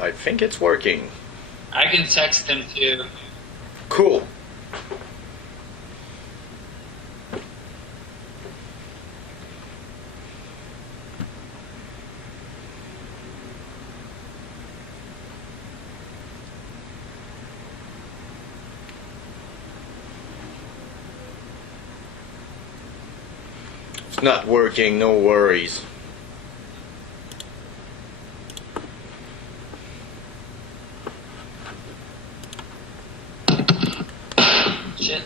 I think it's working. I can text him too. Cool. It's not working, no worries. Shit.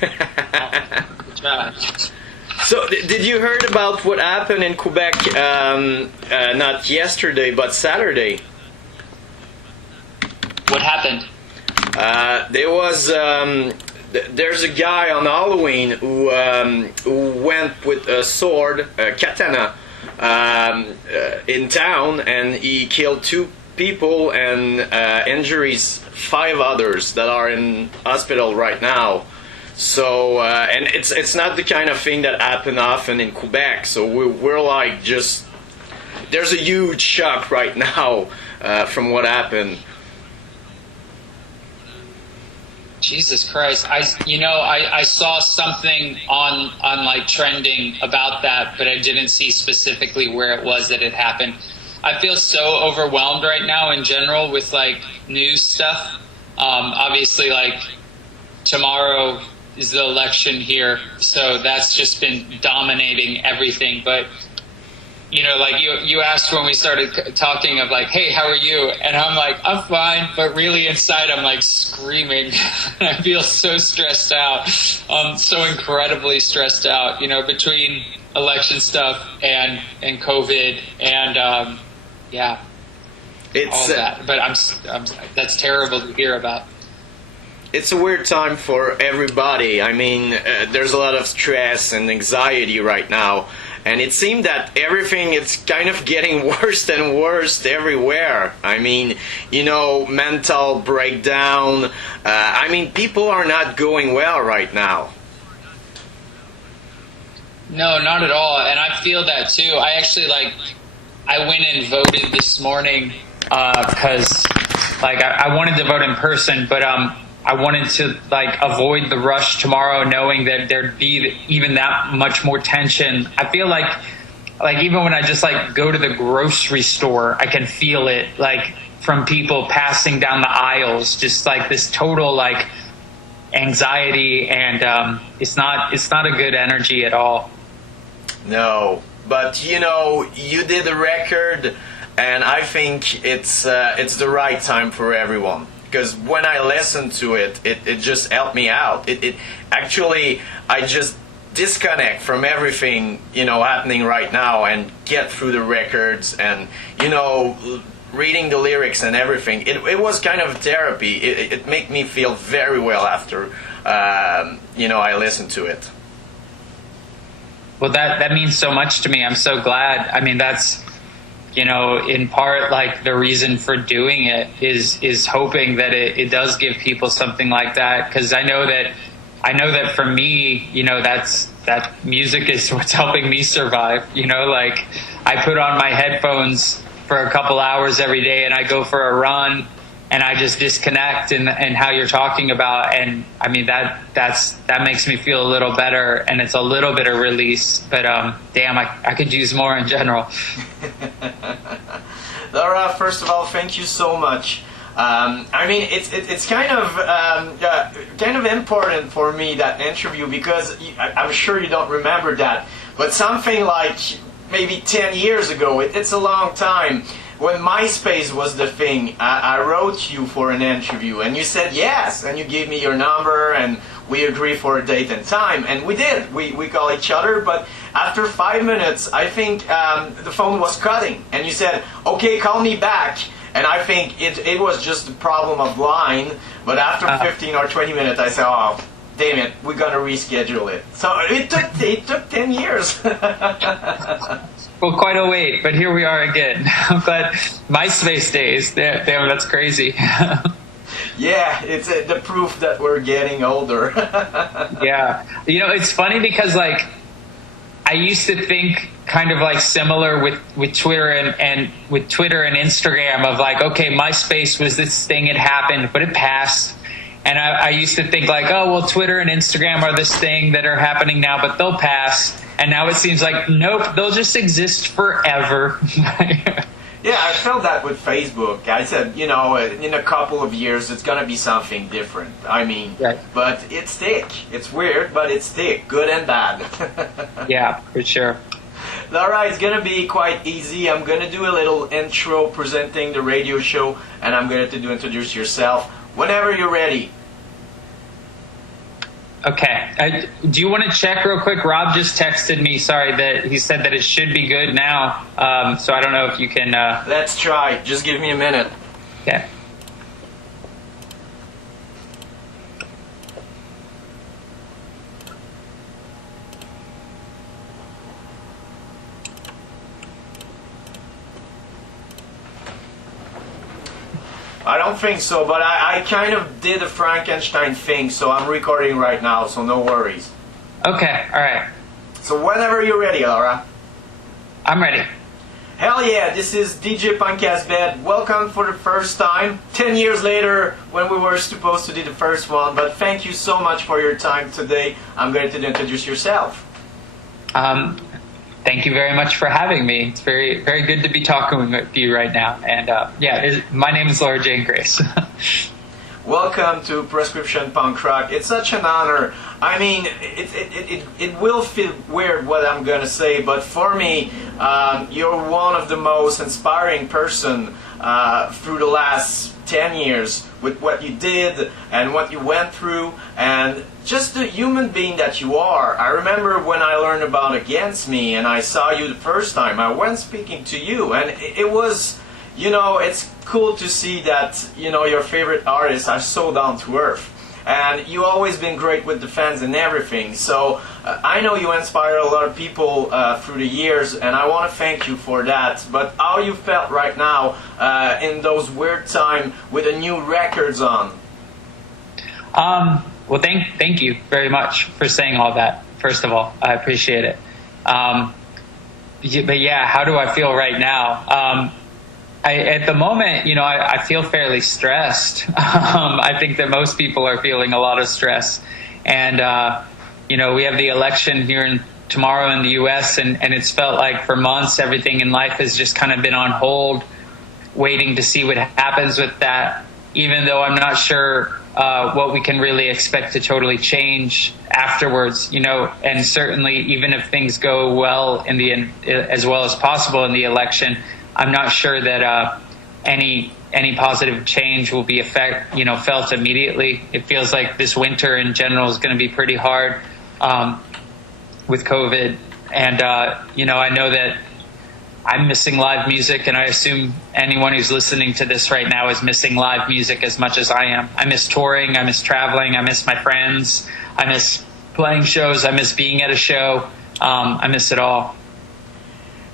Good job. So, did you heard about what happened in Quebec? Not yesterday, but Saturday. What happened? There was there's a guy on Halloween who went with a sword, a katana, in town, and he killed 2 people and injuries 5 others that are in hospital right now. So and it's not the kind of thing that happen often in Quebec. So we're like just there's a huge shock right now from what happened. Jesus Christ. I saw something on like trending about that, but I didn't see specifically where it was that it happened. I feel so overwhelmed right now in general with like news stuff. Obviously, like tomorrow is the election here, so that's just been dominating everything. But you know, like you asked when we started talking of like, hey, how are you? And I'm like, I'm fine, but really inside I'm like screaming. I feel so stressed out. So incredibly stressed out, you know, between election stuff and COVID and yeah, It's all of that. But I'm that's terrible to hear about. It's a weird time for everybody. I mean, there's a lot of stress and anxiety right now. And it seemed that everything is kind of getting worse and worse everywhere. I mean, you know, mental breakdown. I mean, people are not going well right now. No, not at all. And I feel that too. I actually I went and voted this morning because I wanted to vote in person, but I wanted to avoid the rush tomorrow, knowing that there'd be even that much more tension. I feel like even when I just go to the grocery store, I can feel it from people passing down the aisles, just this total anxiety, and it's not a good energy at all. No, but you know, you did a record, and I think it's the right time for everyone. Because when I listened to it, it just helped me out. It actually, I just disconnect from everything, you know, happening right now and get through the records and, you know, reading the lyrics and everything. It was kind of therapy. It made me feel very well after, you know, I listened to it. Well, that means so much to me. I'm so glad. I mean, that's, you know, in part, the reason for doing it is hoping that it does give people something like that. Because I know that for me, you know, that music is what's helping me survive. You know, I put on my headphones for a couple hours every day and I go for a run and I just disconnect and how you're talking about. And I mean, that makes me feel a little better, and it's a little bit of release, but damn, I could use more in general. Laura, first of all, thank you so much. I mean, it's kind of important for me, that interview, because I'm sure you don't remember that, but something like maybe 10 years ago, it's a long time, when MySpace was the thing, I wrote you for an interview, and you said yes, and you gave me your number, and we agreed for a date and time, and we did. We call each other, but after 5 minutes, I think the phone was cutting, and you said, okay, call me back. And I think it was just the problem of line, but after 15 or 20 minutes, I said, oh, damn it, we're going to reschedule it. So it took 10 years. Well, quite a wait, but here we are again. But MySpace days, damn, that's crazy. Yeah, it's the proof that we're getting older. Yeah. You know, it's funny because, I used to think kind of like similar with Twitter and with Twitter and Instagram of like, okay, MySpace was this thing, it happened, but it passed. And I used to think like, oh, well, Twitter and Instagram are this thing that are happening now, but they'll pass. And now it seems like, nope, they'll just exist forever. Yeah, I felt that with Facebook. I said, you know, in a couple of years, it's going to be something different. I mean, right. But it's thick. It's weird, but it's thick, good and bad. Yeah, for sure. Laura, it's going to be quite easy. I'm going to do a little intro presenting the radio show, and I'm going to do introduce yourself whenever you're ready. Okay. Do you want to check real quick? Rob just texted me, sorry, that he said that it should be good now. So I don't know if you can... Let's try. Just give me a minute. Okay. I don't think so, but I kind of did a Frankenstein thing, so I'm recording right now, so no worries. Okay, all right. So whenever you're ready, Laura. I'm ready. Hell yeah, this is DJ Punk's Bed. Welcome for the first time, 10 years later when we were supposed to do the first one, but thank you so much for your time today. I'm going to introduce yourself. Thank you very much for having me. It's very, very good to be talking with you right now. And my name is Laura Jane Grace. Welcome to Prescription Punk Rock. It's such an honor. I mean, it will feel weird what I'm gonna say, but for me, you're one of the most inspiring person through the last 10 years with what you did and what you went through and just the human being that you are. I remember when I learned about Against Me and I saw you the first time, I went speaking to you and it was, you know, it's cool to see that, you know, your favorite artists are so down to earth. And you always been great with the fans and everything. So I know you inspire a lot of people through the years, and I want to thank you for that. But how you felt right now in those weird time with the new records on? Well, thank you very much for saying all that. First of all, I appreciate it. But yeah, how do I feel right now? At the moment, you know, I feel fairly stressed. I think that most people are feeling a lot of stress. And, you know, we have the election here tomorrow in the U.S., and it's felt like for months everything in life has just kind of been on hold, waiting to see what happens with that, even though I'm not sure what we can really expect to totally change afterwards, you know, and certainly even if things go well as well as possible in the election, I'm not sure that any positive change will be felt immediately. It feels like this winter in general is going to be pretty hard with COVID, and you know, I know that I'm missing live music, and I assume anyone who's listening to this right now is missing live music as much as I am. I miss touring, I miss traveling, I miss my friends, I miss playing shows, I miss being at a show, I miss it all.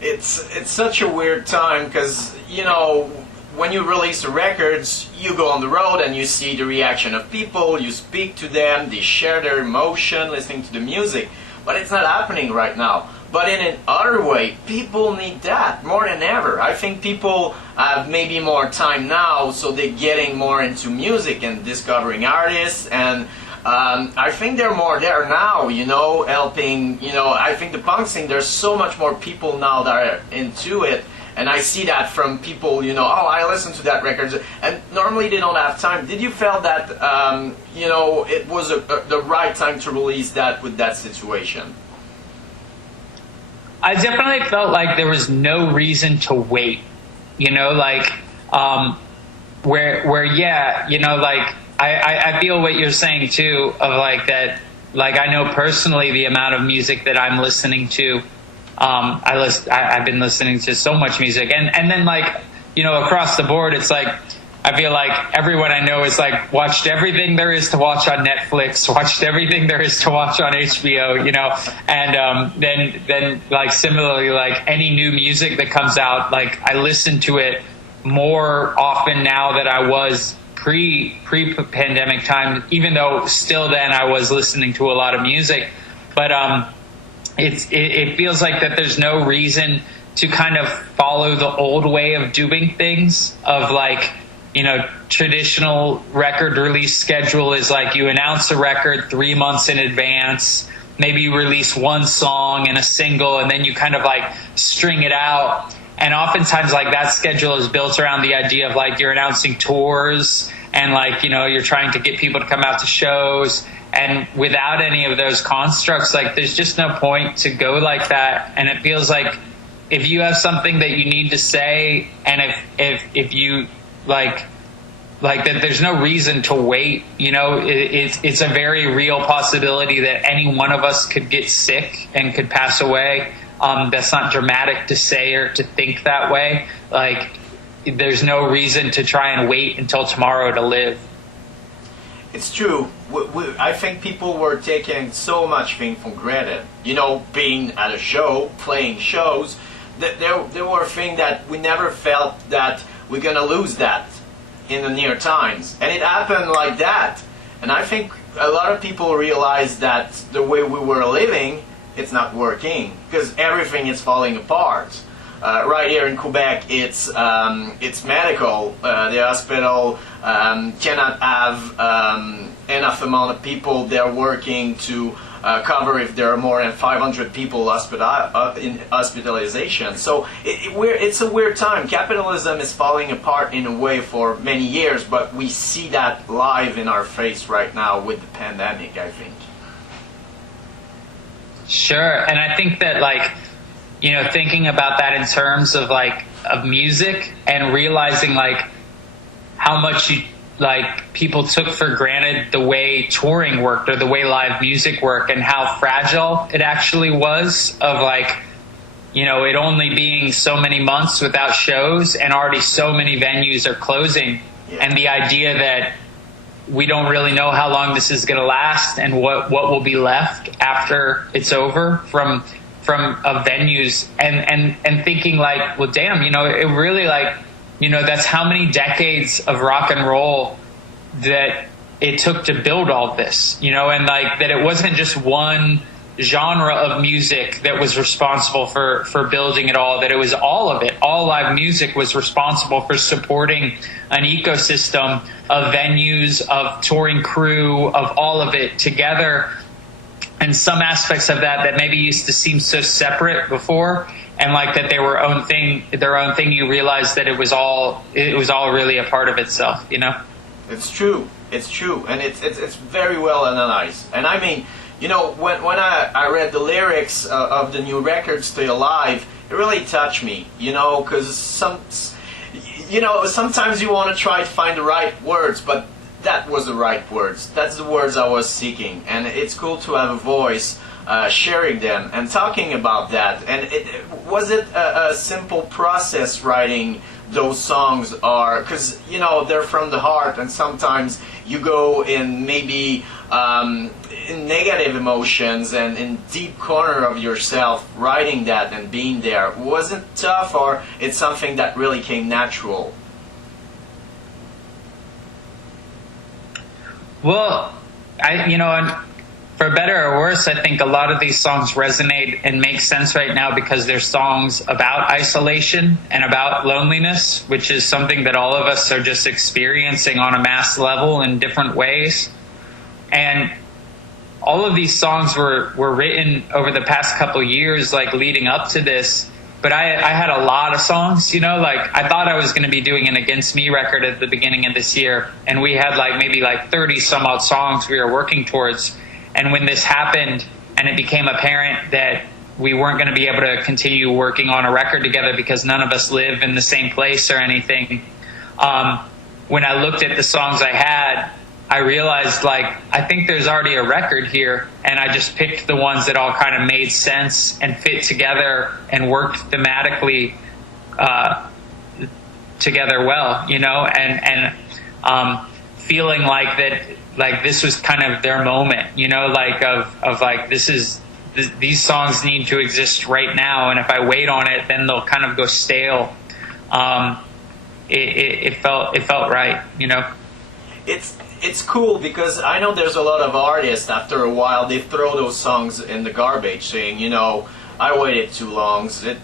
It's such a weird time because, you know, when you release the records, you go on the road and you see the reaction of people, you speak to them, they share their emotion listening to the music, but it's not happening right now. But in an other way, people need that more than ever. I think people have maybe more time now, so they're getting more into music and discovering artists, and I think they're more there now, you know, helping, you know, I think the punk scene, there's so much more people now that are into it, and I see that from people, you know, oh, I listen to that record, and normally they don't have time. Did you feel that, you know, it was the right time to release that with that situation? I definitely felt like there was no reason to wait, you know, like, where yeah, you know, like, I feel what you're saying too, of like that, like I know personally the amount of music that I'm listening to. I've been listening to so much music, and then like, you know, across the board, it's like I feel like everyone I know is like watched everything there is to watch on Netflix, watched everything there is to watch on HBO, you know, and then like similarly, like any new music that comes out, like I listen to it more often now than I was pre-pandemic time, even though still then I was listening to a lot of music. But it feels like that there's no reason to kind of follow the old way of doing things, of like, traditional record release schedule is like you announce a record 3 months in advance, maybe you release one song and a single, and then you kind of like string it out. And oftentimes like that schedule is built around the idea of like you're announcing tours and like, you're trying to get people to come out to shows. And without any of those constructs, like there's just no point to go like that. And it feels like if you have something that you need to say, and if you like that, there's no reason to wait. It's a very real possibility that any one of us could get sick and could pass away. That's not dramatic to say or to think that way. Like, there's no reason to try and wait until tomorrow to live. It's true. I think people were taking so much things for granted. Being at a show, playing shows, there were things that we never felt that we're going to lose that in the near times. And it happened like that. And I think a lot of people realized that the way we were living, it's not working, because everything is falling apart. Right here in Quebec, it's medical. The hospital cannot have enough amount of people there working to cover if there are more than 500 people in hospitalization. So it's a weird time. Capitalism is falling apart in a way for many years, but we see that live in our face right now with the pandemic, I think. Sure. And I think that like, thinking about that in terms of like of music, and realizing like how much people took for granted the way touring worked or the way live music worked, and how fragile it actually was, of like, it only being so many months without shows, and already so many venues are closing. Yeah. And the idea that we don't really know how long this is going to last, and what will be left after it's over from venues, and thinking like, well, damn, it really like, that's how many decades of rock and roll that it took to build all this, and like that it wasn't just one genre of music that was responsible for building it all, that it was all of it. All live music was responsible for supporting an ecosystem of venues, of touring crew, of all of it together. And some aspects of that maybe used to seem so separate before, and like that they were their own thing, you realize that it was all really a part of itself, It's true. It's true. And it's very well analyzed. And I mean, when I read the lyrics of the new record, Stay Alive, it really touched me, because sometimes you want to try to find the right words, but that was the right words. That's the words I was seeking. And it's cool to have a voice sharing them and talking about that. And was it a simple process writing those songs? Are, because they're from the heart, and sometimes you go in maybe in negative emotions and in deep corner of yourself, writing that and being there. Was it tough, or it's something that really came natural? Well, and for better or worse, I think a lot of these songs resonate and make sense right now because they're songs about isolation and about loneliness, which is something that all of us are just experiencing on a mass level in different ways. And all of these songs were written over the past couple years, like leading up to this. But I had a lot of songs, like I thought I was going to be doing an Against Me record at the beginning of this year. And we had maybe 30 some odd songs we were working towards. And when this happened and it became apparent that we weren't going to be able to continue working on a record together because none of us live in the same place or anything, when I looked at the songs I had, I realized I think there's already a record here, and I just picked the ones that all kind of made sense and fit together and worked thematically together well, and feeling like that, this was kind of their moment, these songs need to exist right now, and if I wait on it, then they'll kind of go stale. It felt right, it's cool because I know there's a lot of artists after a while they throw those songs in the garbage saying, I waited too long, it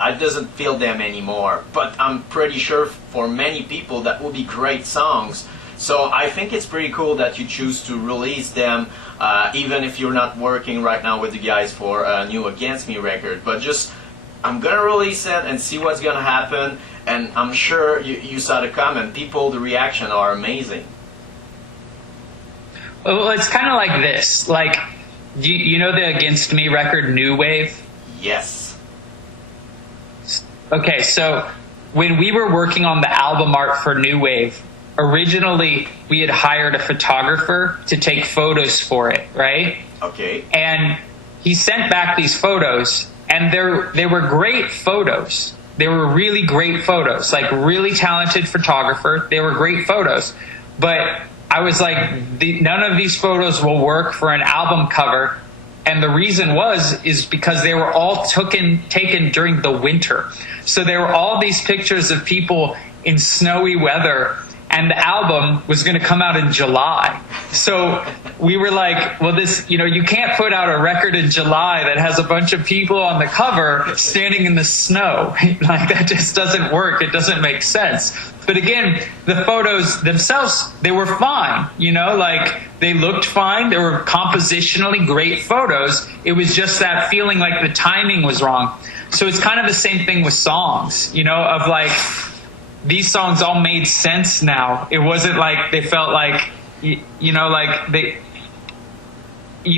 I doesn't feel them anymore. But I'm pretty sure for many people that will be great songs. So I think it's pretty cool that you choose to release them, even if you're not working right now with the guys for a new Against Me record. But just, I'm gonna release it and see what's gonna happen. And I'm sure you saw the comment. People, the reaction are amazing. Well, it's kind of like this. Like, you know the Against Me record, New Wave? Yes. Okay, so when we were working on the album art for New Wave, originally we had hired a photographer to take photos for it, right? Okay. And he sent back these photos, and they were great photos. They were really great photos, like really talented photographer. They were great photos. But I was like, none of these photos will work for an album cover. And the reason is because they were all taken during the winter. So there were all these pictures of people in snowy weather, and the album was going to come out in July. So we were like, well, you can't put out a record in July that has a bunch of people on the cover standing in the snow. Like, that just doesn't work. It doesn't make sense. But again, the photos themselves, they were fine, like they looked fine. They were compositionally great photos. It was just that feeling like the timing was wrong. So it's kind of the same thing with songs, of like, these songs all made sense now. It wasn't like they felt like, you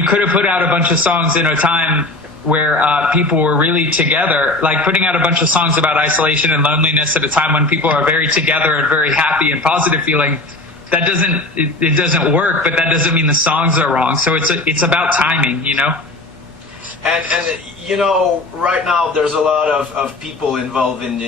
could have put out a bunch of songs in a time where people were really together, like putting out a bunch of songs about isolation and loneliness at a time when people are very together and very happy and positive feeling. That doesn't work, but that doesn't mean the songs are wrong. So it's about timing, And right now there's a lot of people involved in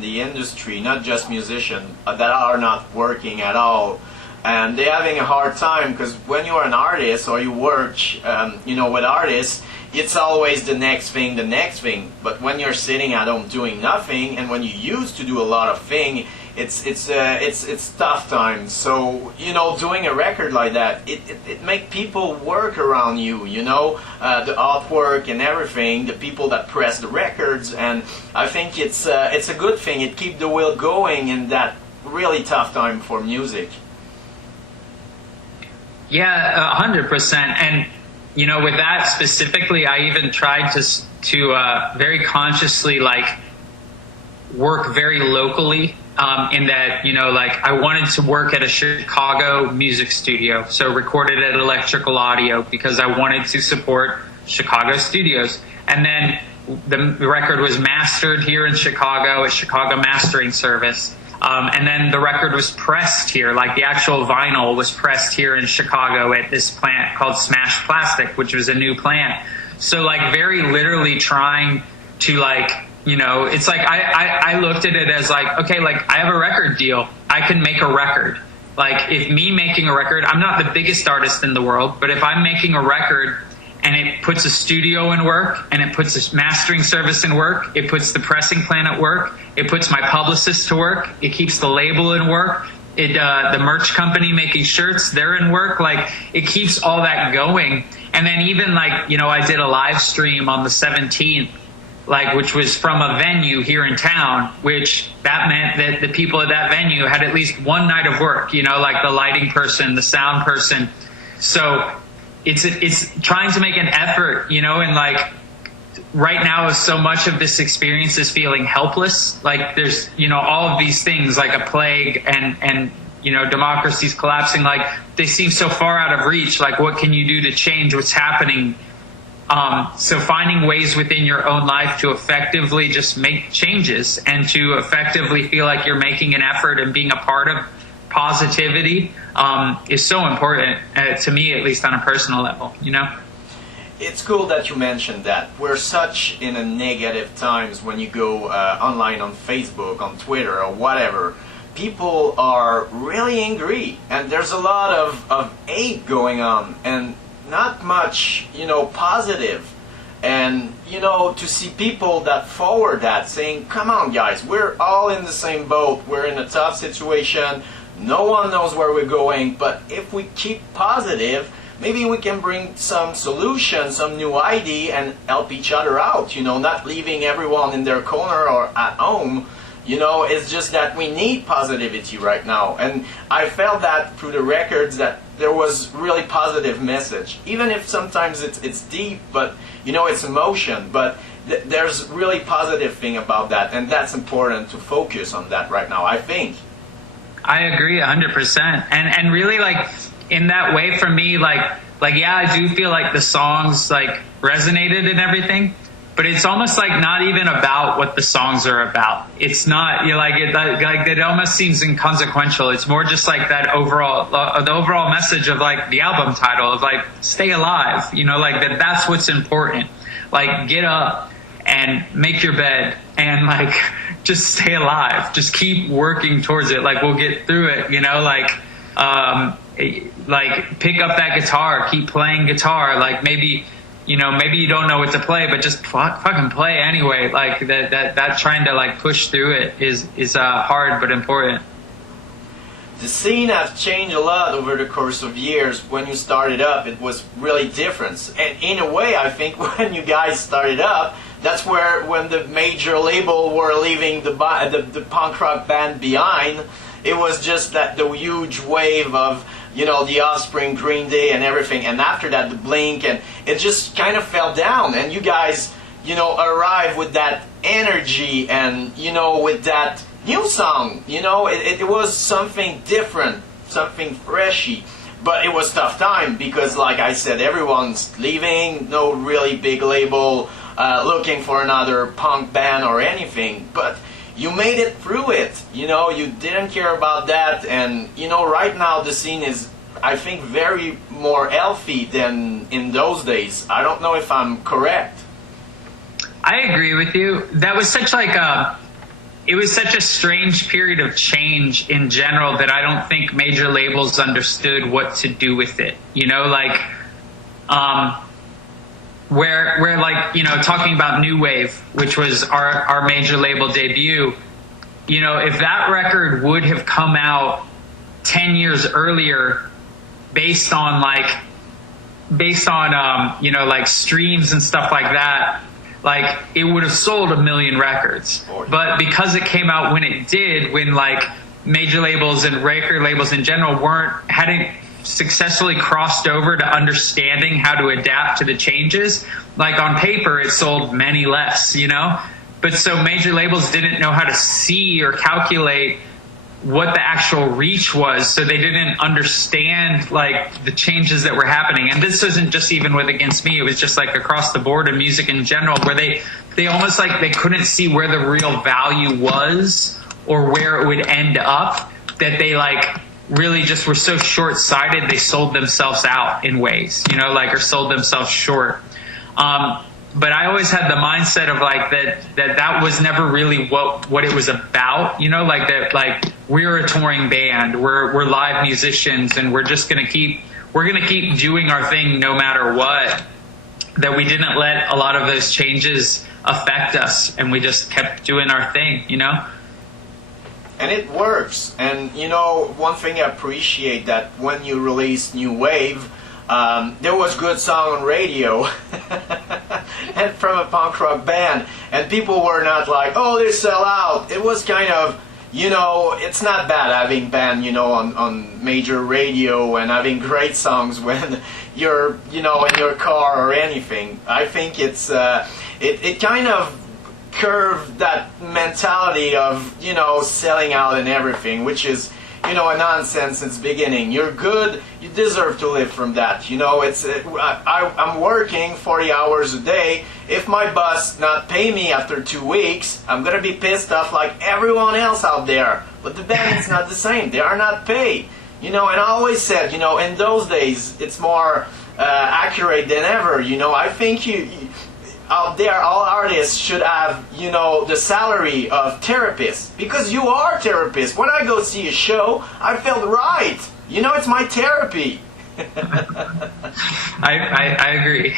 the industry, not just musicians, that are not working at all. And they're having a hard time because when you're an artist or you work, with artists, it's always the next thing. But when you're sitting at home doing nothing, and when you used to do a lot of things, it's tough times. So doing a record like that, it make people work around you. The artwork and everything, the people that press the records, and I think it's a good thing. It keeps the wheel going in that really tough time for music. Yeah, 100%. And with that specifically, I even tried to very consciously work very locally. In that, I wanted to work at a Chicago music studio, so recorded at Electrical Audio because I wanted to support Chicago studios. And then the record was mastered here in Chicago at Chicago Mastering Service. And then the record was pressed here, like the actual vinyl was pressed here in Chicago at this plant called Smash Plastic, which was a new plant. So very literally trying to it's like I looked at it as okay, I have a record deal. I can make a record. If me making a record, I'm not the biggest artist in the world, but if I'm making a record and it puts a studio in work, and it puts a mastering service in work, it puts the pressing plant at work, it puts my publicist to work, it keeps the label in work, the merch company making shirts, they're in work, it keeps all that going. And then even I did a live stream on the 17th, which was from a venue here in town, which that meant that the people at that venue had at least one night of work, the lighting person, the sound person. So it's trying to make an effort, and right now so much of this experience is feeling helpless. There's, all of these things like a plague and democracy's collapsing, they seem so far out of reach. What can you do to change what's happening? So finding ways within your own life to effectively just make changes and to effectively feel like you're making an effort and being a part of positivity is so important to me, at least on a personal level, It's cool that you mentioned that. We're such in a negative times when you go online on Facebook, on Twitter, or whatever. People are really angry, and there's a lot of hate going on, and not much, positive. And, to see people that forward that, saying, come on guys, we're all in the same boat, we're in a tough situation, No one knows where we're going, but if we keep positive, maybe we can bring some solution, some new idea, and help each other out, not leaving everyone in their corner or at home. It's just that we need positivity right now. And I felt that through the records that there was really positive message. Even if sometimes it's deep, but, it's emotion. But there's really positive thing about that. And that's important to focus on that right now, I think. I agree 100%. And really, like, in that way, for me, like, yeah, I do feel like the songs, like, resonated and everything. But it's almost like not even about what the songs are about. It's not, it almost seems inconsequential. It's more just like that the overall message of like the album title of like, stay alive, like that's what's important. Like, get up and make your bed and like, just stay alive. Just keep working towards it. Like, we'll get through it, like pick up that guitar, keep playing guitar. Like maybe you don't know what to play, but just fucking play anyway. Like that trying to like push through it is hard but important. The scene has changed a lot over the course of years. When you started up, it was really different. And in a way, I think when you guys started up, that's when the major label were leaving the punk rock band behind. It was just that the huge wave of the Offspring, Green Day, and everything, and after that, the Blink, and it just kind of fell down. And you guys, arrived with that energy and with that new song. It was something different, something freshy. But it was tough time because, like I said, everyone's leaving. No really big label looking for another punk band or anything. But you made it through it, you didn't care about that, and right now the scene is, I think, very more healthy than in those days. I don't know if I'm correct. I agree with you. That was such it was such a strange period of change in general that I don't think major labels understood what to do with it. Where like, talking about New Wave, which was our major label debut, if that record would have come out 10 years earlier based on like streams and stuff like that, like it would have sold 1 million records. But because it came out when it did, when like major labels and record labels in general hadn't successfully crossed over to understanding how to adapt to the changes, like on paper it sold many less, but so major labels didn't know how to see or calculate what the actual reach was, so they didn't understand like the changes that were happening. And this isn't just even with Against Me, it was just like across the board in music in general, where they almost like they couldn't see where the real value was or where it would end up, that they like really just were so short-sighted they sold themselves out in ways, or sold themselves short. But I always had the mindset of like that was never really what it was about, like that, like we're a touring band, we're live musicians, and we're gonna keep doing our thing no matter what. That we didn't let a lot of those changes affect us, and we just kept doing our thing, And it works. And one thing I appreciate that when you release New Wave, there was good song on radio and from a punk rock band, and people were not like, oh, they sell out. It was kind of, it's not bad having band, on major radio and having great songs when you're, in your car or anything. I think it's, it kind of curved that mentality of, selling out and everything, which is, a nonsense since beginning. You're good, you deserve to live from that. I'm working 40 hours a day. If my boss not pay me after 2 weeks, I'm gonna be pissed off like everyone else out there. But the band is not the same. They are not paid. And I always said, in those days, it's more accurate than ever. I think you out there, all artists should have, the salary of therapists, because you are therapists. When I go see a show, I felt right. It's my therapy. I agree.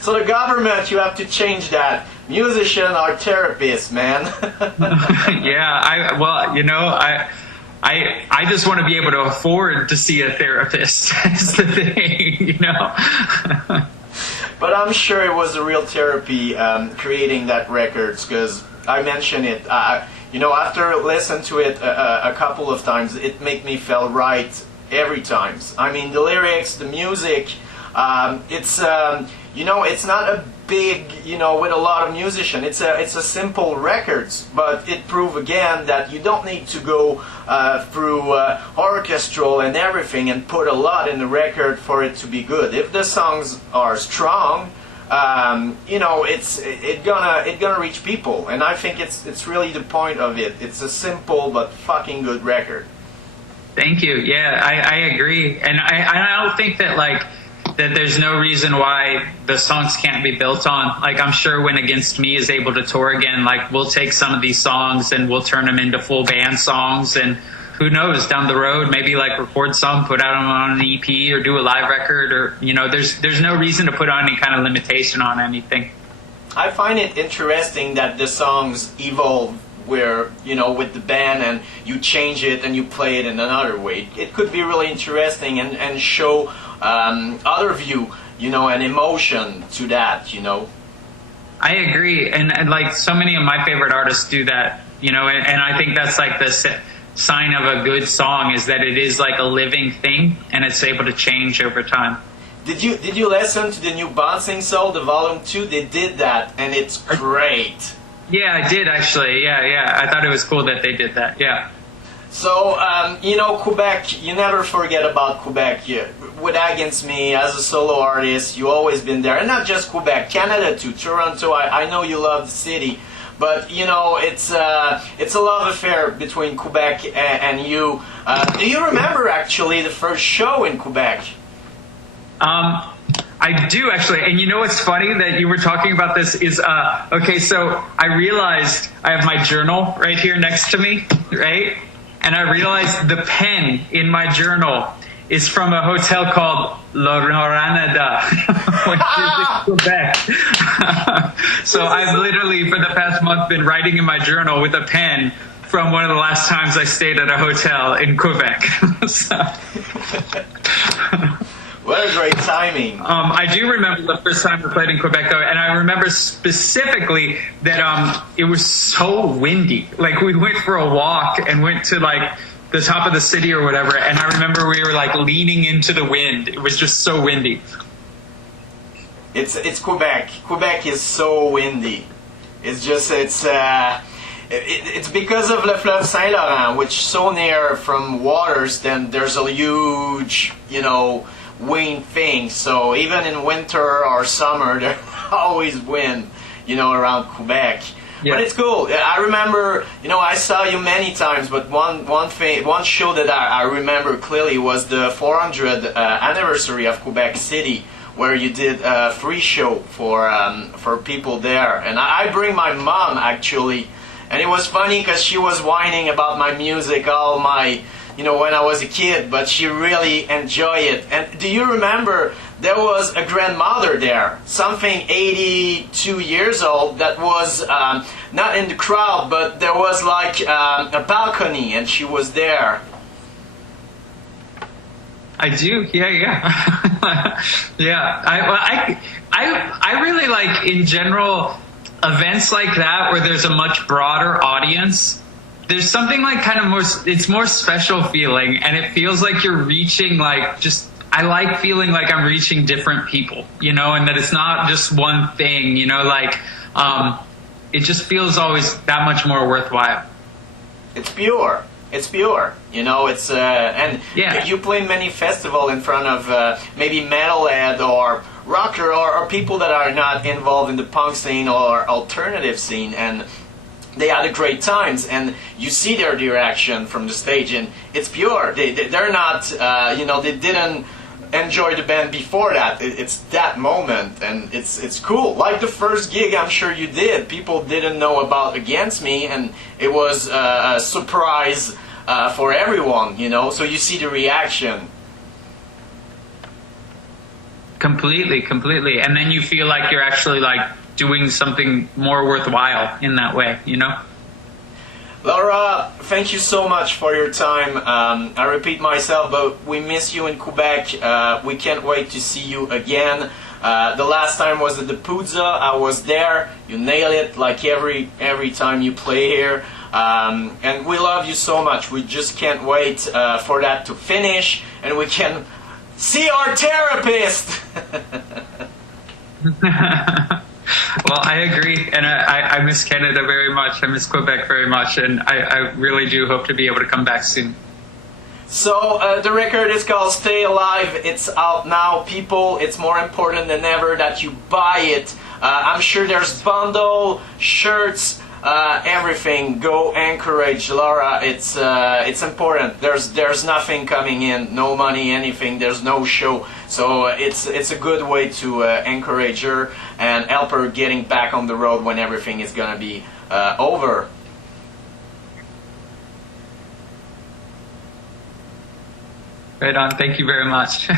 So the government, you have to change that. Musicians are therapists, man. Yeah, I just want to be able to afford to see a therapist. That's the thing, you know. But I'm sure it was a real therapy creating that records, because I mentioned it. You know, after listening to it a couple of times, it made me feel right every time. I mean, the lyrics, the music, it's you know, it's not a big, you know, with a lot of musicians. It's a simple records, but it proved again that you don't need to go through orchestral and everything and put a lot in the record for it to be good. If the songs are strong, you know, it's gonna reach people, and I think it's really the point of it. It's a simple but fucking good record. Thank you. Yeah, I agree, and I don't think that that there's no reason why the songs can't be built on. Like, I'm sure when Against Me is able to tour again, like, we'll take some of these songs and we'll turn them into full band songs, and who knows, down the road, maybe like record some, put out them on an EP or do a live record, or, you know, there's no reason to put on any kind of limitation on anything. I find it interesting that the songs evolve where, you know, with the band, and you change it and you play it in another way. It could be really interesting and show other view, you know, an emotion to that, you know. I agree, and like so many of my favorite artists do that, you know, and I think that's like the sign of a good song, is that it is like a living thing and it's able to change over time. Did you listen to the new Bouncing Soul, the Volume 2? They did that, and it's great. Yeah, I did actually. Yeah. I thought it was cool that they did that. Yeah. So, you know, Quebec, you never forget about Quebec. With Against Me, as a solo artist, you always been there. And not just Quebec, Canada too, Toronto. I know you love the city. But, you know, it's a love affair between Quebec and you. Do you remember, actually, the first show in Quebec? I do, actually. And you know what's funny that you were talking about this is, okay, so I realized I have my journal right here next to me, right? And I realized the pen in my journal is from a hotel called La Ranada, which is in Quebec. So I've literally, for the past month, been writing in my journal with a pen from one of the last times I stayed at a hotel in Quebec. So. What a great timing. I do remember the first time I played in Quebec, though, and I remember specifically that it was so windy. Like, we went for a walk and went to, like, the top of the city or whatever, and I remember we were, like, leaning into the wind. It was just so windy. It's Quebec. Quebec is so windy. It's just, it's because of Le Fleuve Saint-Laurent, which is so near from waters, then there's a huge, you know, wind thing. So even in winter or summer, there's always wind, you know, around Quebec. Yeah. But it's cool. I remember, you know, I saw you many times, but one show that I remember clearly was the 400th anniversary of Quebec City, where you did a free show for people there. And I bring my mom, actually, and it was funny because she was whining about my music, all my, you know, when I was a kid, but she really enjoyed it. And do you remember there was a grandmother there, something 82 years old, that was not in the crowd, but there was like a balcony, and she was there. I do, yeah. Yeah, I really like, in general, events like that where there's a much broader audience. There's something like kind of more, it's more special feeling, and it feels like you're reaching, like, just, I like feeling like I'm reaching different people, you know, and that it's not just one thing, you know, like, it just feels always that much more worthwhile. It's pure. It's pure, you know. It's and yeah. You play many festivals in front of maybe metalhead or rocker or people that are not involved in the punk scene or alternative scene, and they had a great times, and you see their reaction from the stage, and it's pure. They're not, you know, they didn't enjoy the band before that. It's that moment, and it's cool. Like the first gig, I'm sure you did. People didn't know about Against Me, and it was a surprise for everyone, you know. So you see the reaction. Completely, and then you feel like you're actually like doing something more worthwhile in that way, you know. Laura, thank you so much for your time. I repeat myself, but we miss you in Quebec. We can't wait to see you again. The last time was at the Puzza. I was there. You nail it like every time you play here. And we love you so much. We just can't wait for that to finish, and we can see our therapist. Well, I agree, and I miss Canada very much. I miss Quebec very much, and I really do hope to be able to come back soon. So the record is called Stay Alive. It's out now, people. It's more important than ever that you buy it. I'm sure there's bundle, shirts, everything. Go encourage Laura. It's important. There's nothing coming in, no money, anything. There's no show, so it's a good way to encourage her and help her getting back on the road when everything is gonna be over. Right on. Thank you very much.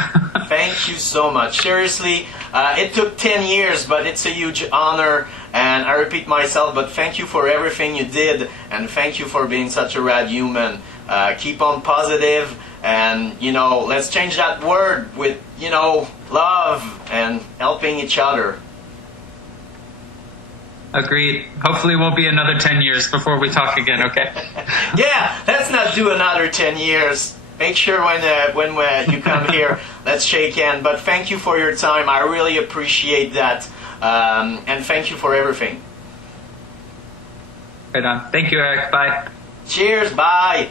Thank you so much. Seriously, it took 10 years, but it's a huge honor. And I repeat myself, but thank you for everything you did, and thank you for being such a rad human. Keep on positive, and let's change that word with love and helping each other. Agreed. Hopefully it won't be another 10 years before we talk again, okay? Yeah, let's not do another 10 years. Make sure when you come here, let's shake hands. But thank you for your time. I really appreciate that. And thank you for everything. Right on. Thank you, Eric. Bye. Cheers. Bye.